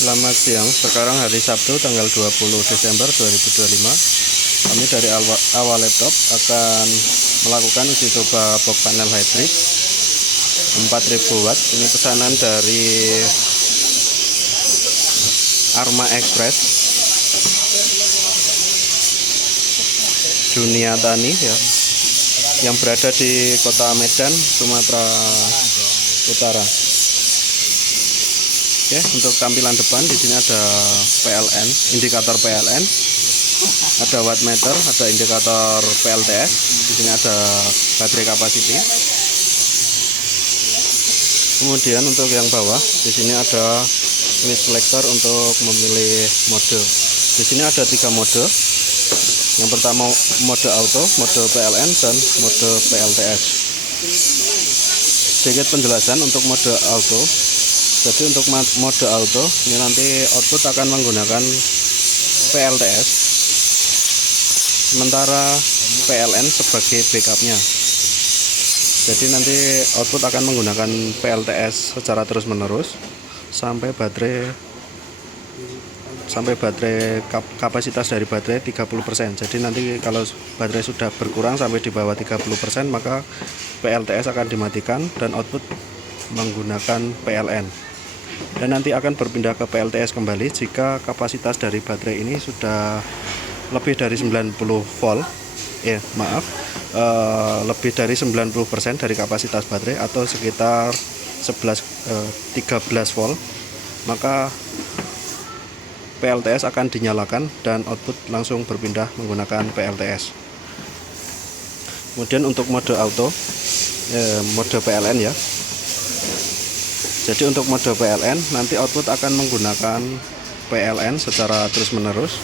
Selamat siang, sekarang hari Sabtu tanggal 20 Desember 2025. Kami dari Awal Laptop akan melakukan uji coba box panel hybrid 4000 watt. Ini pesanan dari Arma Express Dunia Tani ya, yang berada di Kota Medan, Sumatera Utara. Oke, untuk tampilan depan di sini ada PLN, indikator PLN, ada wattmeter, ada indikator PLTS. Di sini ada baterai capacity. Kemudian untuk yang bawah, di sini ada switch selector untuk memilih mode. Di sini ada 3 mode. Yang pertama mode auto, mode PLN, dan mode PLTS. Sedikit penjelasan untuk mode auto. Jadi untuk mode auto ini nanti output akan menggunakan PLTS, sementara PLN sebagai backupnya. Jadi nanti output akan menggunakan PLTS secara terus menerus sampai kapasitas dari baterai 30%. Jadi nanti kalau baterai sudah berkurang sampai di bawah 30%, maka PLTS akan dimatikan dan output menggunakan PLN. Dan nanti akan berpindah ke PLTS kembali jika kapasitas dari baterai ini sudah lebih dari 90 volt. Lebih dari 90% dari kapasitas baterai atau sekitar 13 volt, maka PLTS akan dinyalakan dan output langsung berpindah menggunakan PLTS. Kemudian untuk mode auto, mode PLN ya. Jadi untuk mode PLN nanti output akan menggunakan PLN secara terus menerus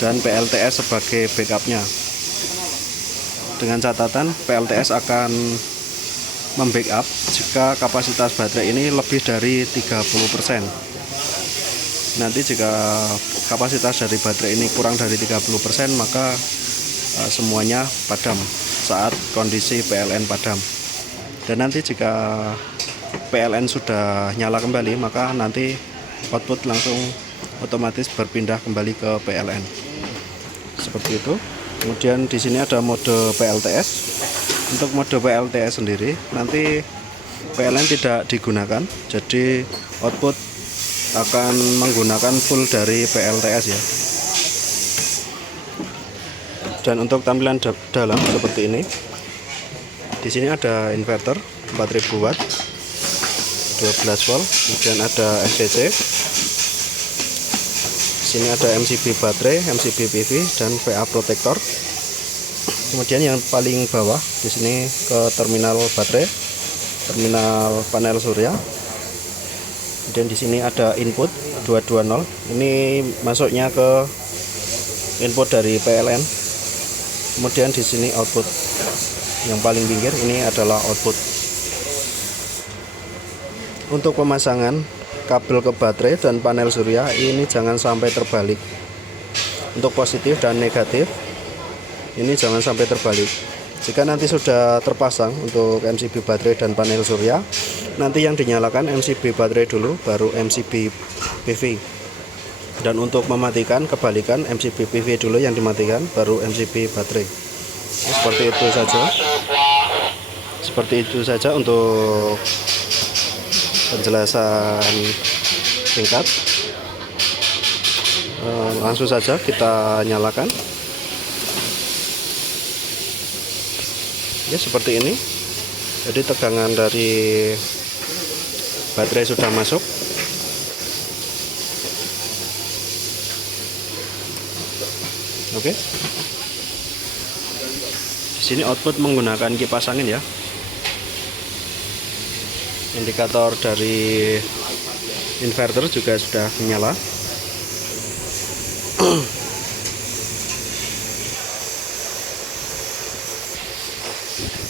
dan PLTS sebagai backupnya. Dengan catatan PLTS akan membackup jika kapasitas baterai ini lebih dari 30%. Nanti jika kapasitas dari baterai ini kurang dari 30%, maka semuanya padam saat kondisi PLN padam. Dan nanti jika PLN sudah nyala kembali, maka nanti output langsung otomatis berpindah kembali ke PLN. Seperti itu. Kemudian di sini ada mode PLTS. Untuk mode PLTS sendiri nanti PLN tidak digunakan, jadi output akan menggunakan full dari PLTS ya. Dan untuk tampilan dalam seperti ini. Di sini ada inverter 4000 watt, 12 volt, kemudian ada SCC. Sini ada MCB baterai, MCB PV, dan VA protector. Kemudian yang paling bawah di sini ke terminal baterai, terminal panel surya. Kemudian di sini ada input 220. Ini masuknya ke input dari PLN. Kemudian di sini output yang paling pinggir ini adalah output. Untuk pemasangan kabel ke baterai dan panel surya ini jangan sampai terbalik. Untuk positif dan negatif ini jangan sampai terbalik. Jika nanti sudah terpasang untuk MCB baterai dan panel surya, nanti yang dinyalakan MCB baterai dulu, baru MCB PV. Dan untuk mematikan kebalikan, MCB PV dulu yang dimatikan, baru MCB baterai. Seperti itu saja. Seperti itu saja untuk penjelasan singkat. Langsung saja kita nyalakan. Ya, seperti ini. Jadi tegangan dari baterai sudah masuk. Oke. Di sini output menggunakan kipas angin ya. Indikator dari inverter juga sudah menyala.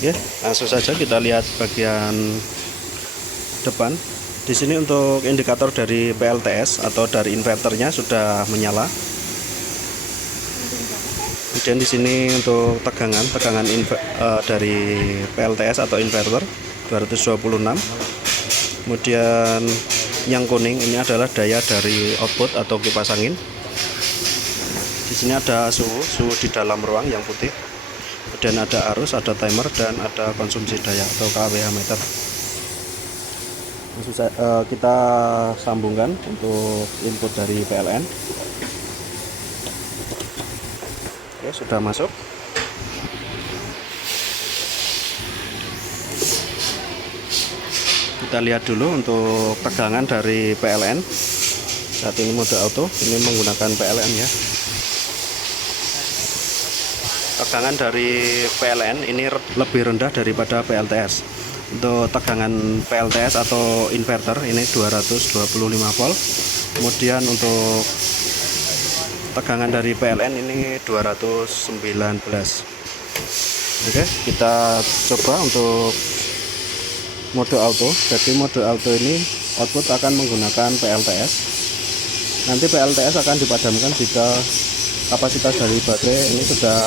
Ya, langsung saja kita lihat bagian depan. Di sini untuk indikator dari PLTS atau dari inverternya sudah menyala. Kemudian di sini untuk tegangan dari PLTS atau inverter 226. Kemudian yang kuning ini adalah daya dari output atau kipas angin. Di sini ada suhu di dalam ruang yang putih. Kemudian ada arus, ada timer, dan ada konsumsi daya atau kWh meter. Kita sambungkan untuk input dari PLN. Oke, sudah masuk. Kita lihat dulu untuk tegangan dari PLN. Saat ini mode auto, ini menggunakan PLN ya. Tegangan dari PLN ini lebih rendah daripada PLTS. Untuk tegangan PLTS atau inverter ini 225 volt. Kemudian untuk tegangan dari PLN ini 219. Oke, kita coba untuk mode auto. Jadi mode auto ini output akan menggunakan PLTS. Nanti PLTS akan dipadamkan jika kapasitas dari baterai ini sudah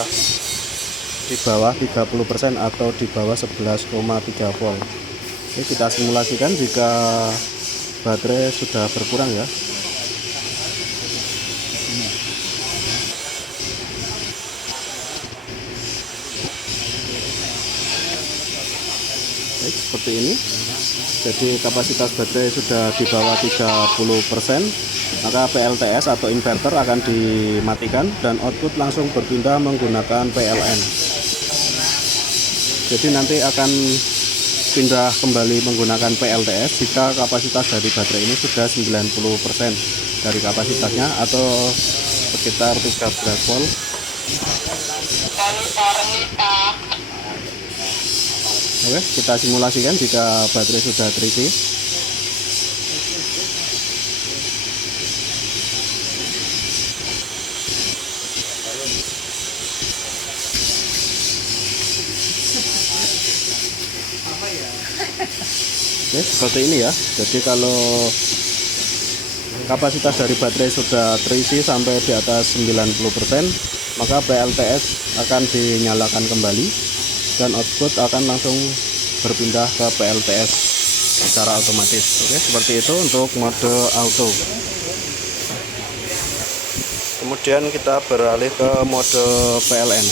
di bawah 30% atau di bawah 11,3 volt. Ini kita simulasikan jika baterai sudah berkurang ya. Baik, seperti ini. Jadi kapasitas baterai sudah di bawah 30%, maka PLTS atau inverter akan dimatikan dan output langsung berpindah menggunakan PLN. Jadi nanti akan pindah kembali menggunakan PLTS jika kapasitas dari baterai ini sudah 90% dari kapasitasnya atau sekitar 13 volt. Oke, kita simulasikan jika baterai sudah terisi. Oke, seperti ini ya. Jadi kalau kapasitas dari baterai sudah terisi sampai di atas 90%, maka PLTS akan dinyalakan kembali dan output akan langsung berpindah ke PLTS secara otomatis. Oke, seperti itu untuk mode auto. Kemudian kita beralih ke mode PLN.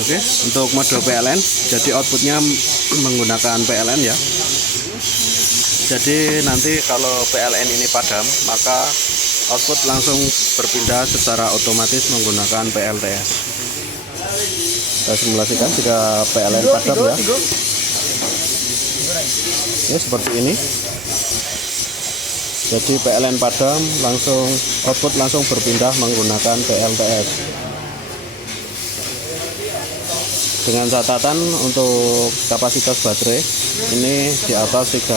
Oke, untuk mode PLN, jadi outputnya menggunakan PLN ya. Jadi nanti kalau PLN ini padam, maka output langsung berpindah secara otomatis menggunakan PLTS. Kita simulasikan jika PLN padam ya. Ya, seperti ini. Jadi PLN padam, langsung output langsung berpindah menggunakan PLTS. Dengan catatan untuk kapasitas baterai ini di atas 30%.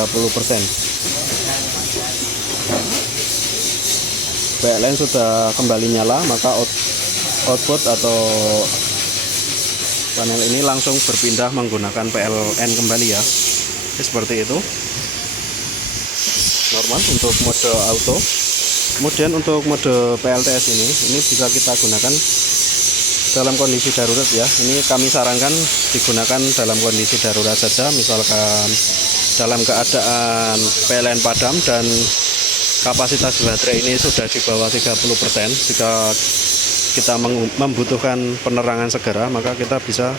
PLN sudah kembali nyala, maka output atau panel ini langsung berpindah menggunakan PLN kembali ya. Seperti itu. Normal untuk mode auto. Kemudian untuk mode PLTS ini bisa kita gunakan dalam kondisi darurat ya. Ini kami sarankan digunakan dalam kondisi darurat saja, misalkan dalam keadaan PLN padam dan kapasitas baterai ini sudah di bawah 30%. Jika kita membutuhkan penerangan segera, maka kita bisa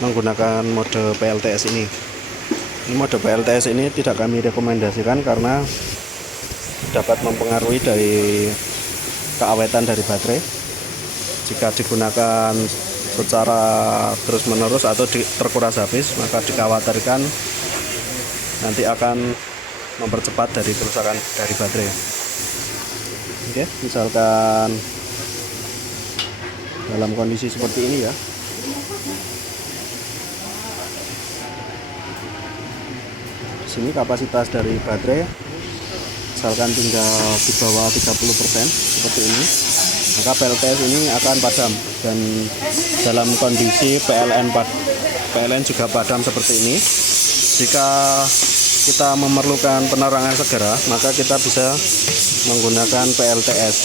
menggunakan mode PLTS ini. Mode PLTS ini tidak kami rekomendasikan karena dapat mempengaruhi dari keawetan dari baterai. Jika digunakan secara terus-menerus atau terkuras habis, maka dikhawatirkan nanti akan mempercepat dari kerusakan dari baterai. Oke, misalkan dalam kondisi seperti ini ya. Di sini kapasitas dari baterai misalkan tinggal di bawah 30% seperti ini, maka PLTS ini akan padam. Dan dalam kondisi PLN juga padam seperti ini, jika kita memerlukan penerangan segera, maka kita bisa menggunakan PLTS.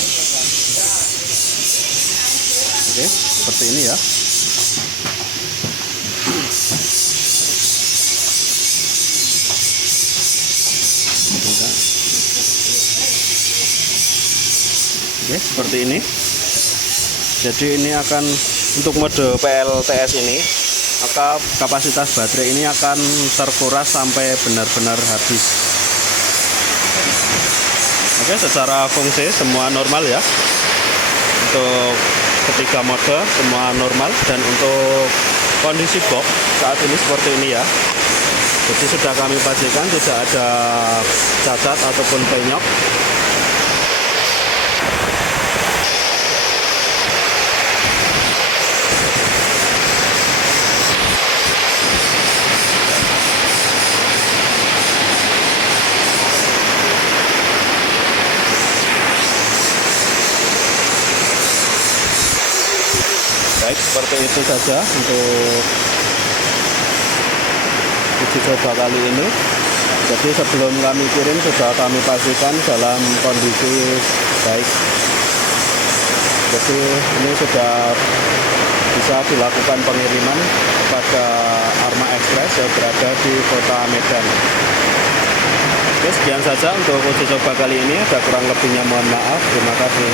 Oke, seperti ini ya. Oke, seperti ini. Jadi ini akan untuk mode PLTS ini, maka kapasitas baterai ini akan terkuras sampai benar-benar habis. Oke, secara fungsi semua normal ya. Untuk ketiga mode semua normal, dan untuk kondisi box saat ini seperti ini ya. Jadi sudah kami pastikan tidak ada cacat ataupun penyok. Baik, seperti itu saja untuk uji coba kali ini. Jadi sebelum kami kirim sudah kami pastikan dalam kondisi baik. Jadi ini sudah bisa dilakukan pengiriman kepada Arma Express yang berada di kota Medan. Oke, sekian saja untuk uji coba kali ini. Ada kurang lebihnya mohon maaf. Terima kasih.